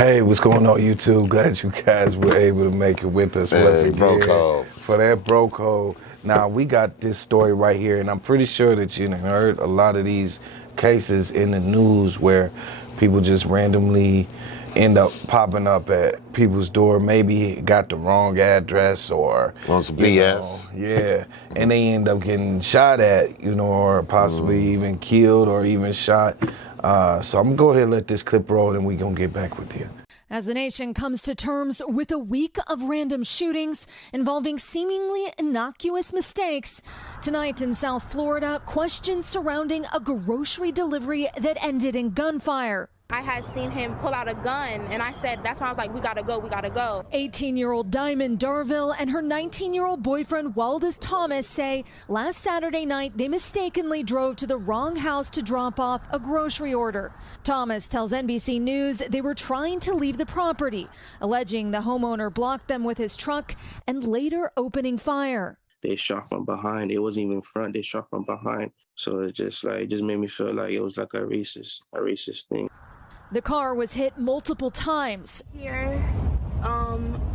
Hey, what's going on, YouTube? Glad you guys were able to make it with us once again bro code. for that bro code. Now, we got this story right here, and I'm pretty sure that you heard a lot of these cases in the news where people just randomly end up popping up at people's door, maybe got the wrong address or on some BS. Yeah, and they end up getting shot at, or possibly even killed or even shot. So I'm gonna go ahead and let this clip roll, and we're gonna get back with you. As the nation comes to terms with a week of random shootings involving seemingly innocuous mistakes, tonight in South Florida, questions surrounding a grocery delivery that ended in gunfire. I had seen him pull out a gun, and I said, that's when I was like, we gotta go, we gotta go. 18-year-old Diamond Darville and her 19-year-old boyfriend Waldis Thomas say last Saturday night they mistakenly drove to the wrong house to drop off a grocery order. Thomas tells NBC News they were trying to leave the property, alleging the homeowner blocked them with his truck and later opening fire. They shot from behind. It wasn't even front. They shot from behind. So it just made me feel like it was like a racist thing. The car was hit multiple times. Here,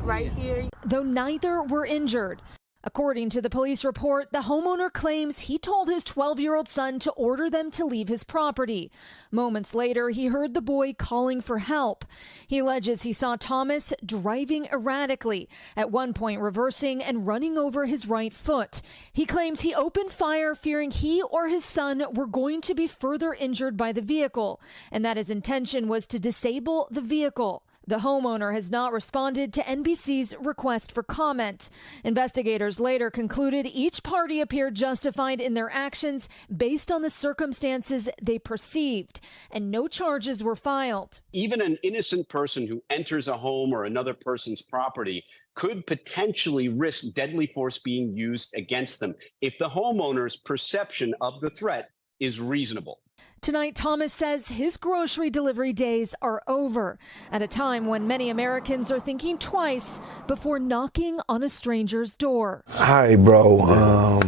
right here. Though neither were injured. According to the police report, the homeowner claims he told his 12-year-old son to order them to leave his property. Moments later, he heard the boy calling for help. He alleges he saw Thomas driving erratically, at one point reversing and running over his right foot. He claims he opened fire fearing he or his son were going to be further injured by the vehicle, and that his intention was to disable the vehicle. The homeowner has not responded to NBC's request for comment. Investigators later concluded each party appeared justified in their actions based on the circumstances they perceived, and no charges were filed. Even an innocent person who enters a home or another person's property could potentially risk deadly force being used against them if the homeowner's perception of the threat is reasonable. Tonight, Thomas says his grocery delivery days are over, at a time when many Americans are thinking twice before knocking on a stranger's door. Hi, bro.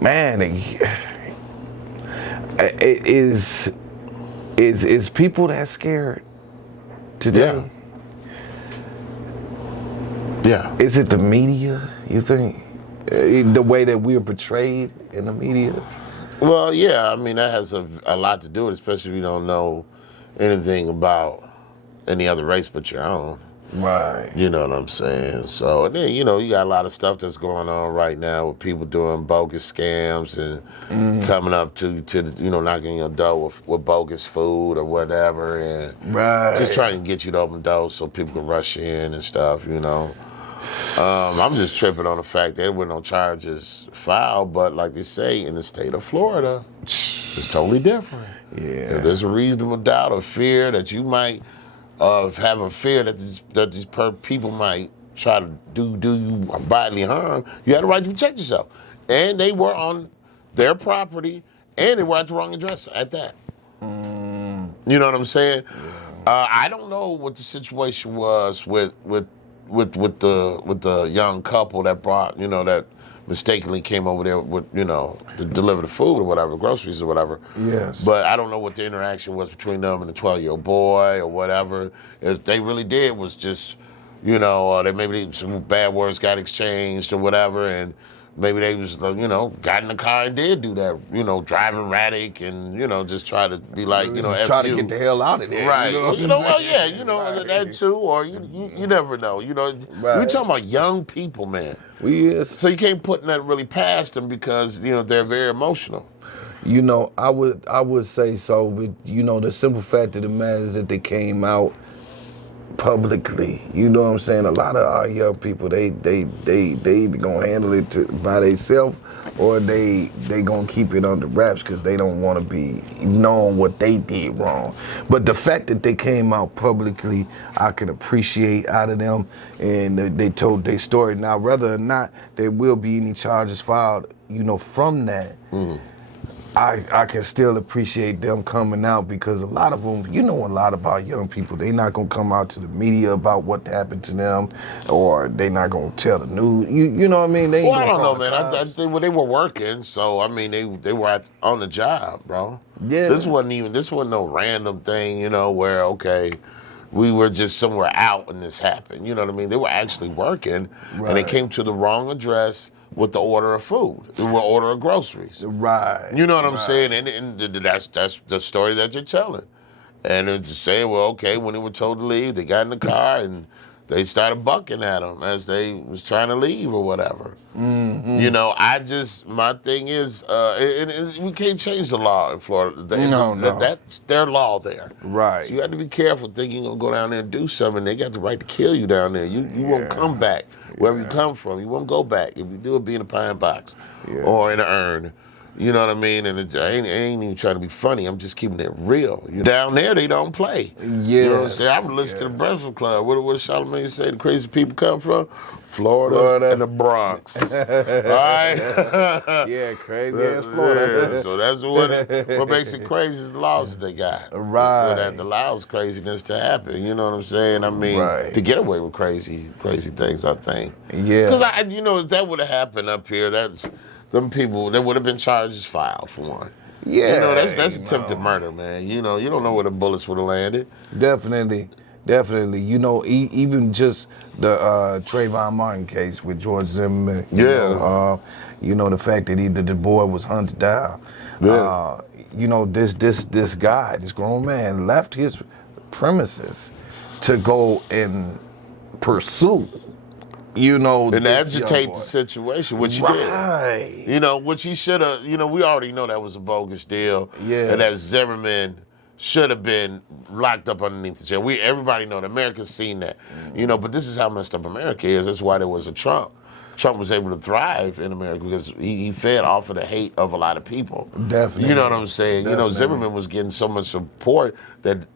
Man, it is people that scared today? Yeah. Is it the media, you think? The way that we're portrayed in the media? Well, yeah, I mean, that has a lot to do with it, especially if you don't know anything about any other race but your own. Right. You know what I'm saying? So, and then, you got a lot of stuff that's going on right now with people doing bogus scams and coming up to knocking your door with bogus food or whatever, and just trying to get you to open doors so people can rush in and stuff, I'm just tripping on the fact that there were no charges filed, but like they say, in the state of Florida, it's totally different. Yeah. If there's a reasonable doubt or fear that you might have a fear that these people might try to do you bodily harm, you have the right to protect yourself. And they were on their property, and they were at the wrong address at that. You know what I'm saying? Yeah. I don't know what the situation was with the young couple that brought, that mistakenly came over there with, to deliver the food or whatever, groceries or whatever. Yes. But I don't know what the interaction was between them and the 12-year-old boy or whatever. If they really did was just, they maybe some bad words got exchanged or whatever, and maybe they was, got in the car and did do that, drive erratic and, just try to be like, try to get the hell out of there. Right. That too, or you never know. We're talking about young people, man. So you can't put that really past them because, they're very emotional. I would say so, but the simple fact of the matter is that they came out publicly. You know what I'm saying? A lot of our young people, they either gonna handle it by themselves or they gonna keep it under wraps because they don't want to be known what they did wrong. But the fact that they came out publicly, I can appreciate out of them, and they told their story. Now, whether or not there will be any charges filed, from that, I can still appreciate them coming out because a lot of them, a lot about young people. They not going to come out to the media about what happened to them, or they not going to tell the news. You know what I mean? I don't know, man. I think they were working, so, I mean, they were on the job, bro. Yeah. This wasn't no random thing, where, okay, we were just somewhere out and this happened. You know what I mean? They were actually working, and they came to the wrong address with the order of food, the order of groceries. Right. You know what I'm saying? And that's the story that you're telling. And it's saying, well, okay, when they were told to leave, they got in the car and they started bucking at them as they was trying to leave or whatever. You know, my thing is, and we can't change the law in Florida. That's their law there. Right. So you have to be careful thinking you're going to go down there and do something. They got the right to kill you down there. You won't come back wherever you come from. You won't go back. If you do, it'll be in a pine box or in an urn. You know what I mean? And I ain't even trying to be funny. I'm just keeping it real. Down there, they don't play. You know what I'm saying? I'm listening to the Breakfast Club. What Charlamagne say the crazy people come from? Florida and the Bronx. All right? Yeah, crazy ass Florida. Yeah, so that's what makes it crazy is the laws that they got. Right. That allows craziness to happen. You know what I'm saying? I mean, to get away with crazy things, I think. Yeah. Because, if that would have happened up here, them people, there would have been charges filed for one. Yeah. You know, that's attempted murder, man. You know, you don't know where the bullets would have landed. Definitely. You know, even just the Trayvon Martin case with George Zimmerman. You know, the fact that the boy was hunted down. Yeah. You know, this guy, this grown man, left his premises to go and pursue. You know, and agitate the situation, which he did. You know, which he should have. You know, we already know that was a bogus deal. Yeah. And that Zimmerman should have been locked up underneath the jail. Everybody know that. America's seen that. You know, but this is how messed up America is. That's why there was a Trump. Trump was able to thrive in America because he fed off of the hate of a lot of people. Definitely. You know what I'm saying? Definitely. You know, Zimmerman was getting so much support that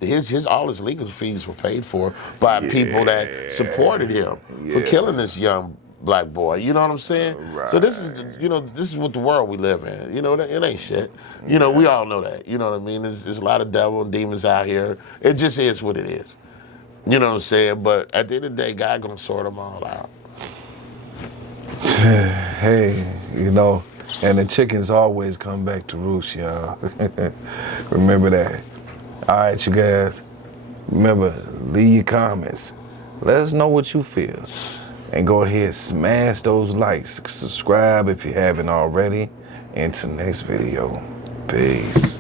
all his legal fees were paid for by people that supported him for killing this young black boy. You know what I'm saying? Right. So this is what the world we live in. You know, it ain't shit. You know, we all know that. You know what I mean? There's a lot of devil and demons out here. It just is what it is. You know what I'm saying? But at the end of the day, God gonna sort them all out. Hey, you know, and the chickens always come back to roost, y'all. Remember that. All right, you guys. Remember, leave your comments. Let us know what you feel. And go ahead, smash those likes. Subscribe if you haven't already. Until next video. Peace.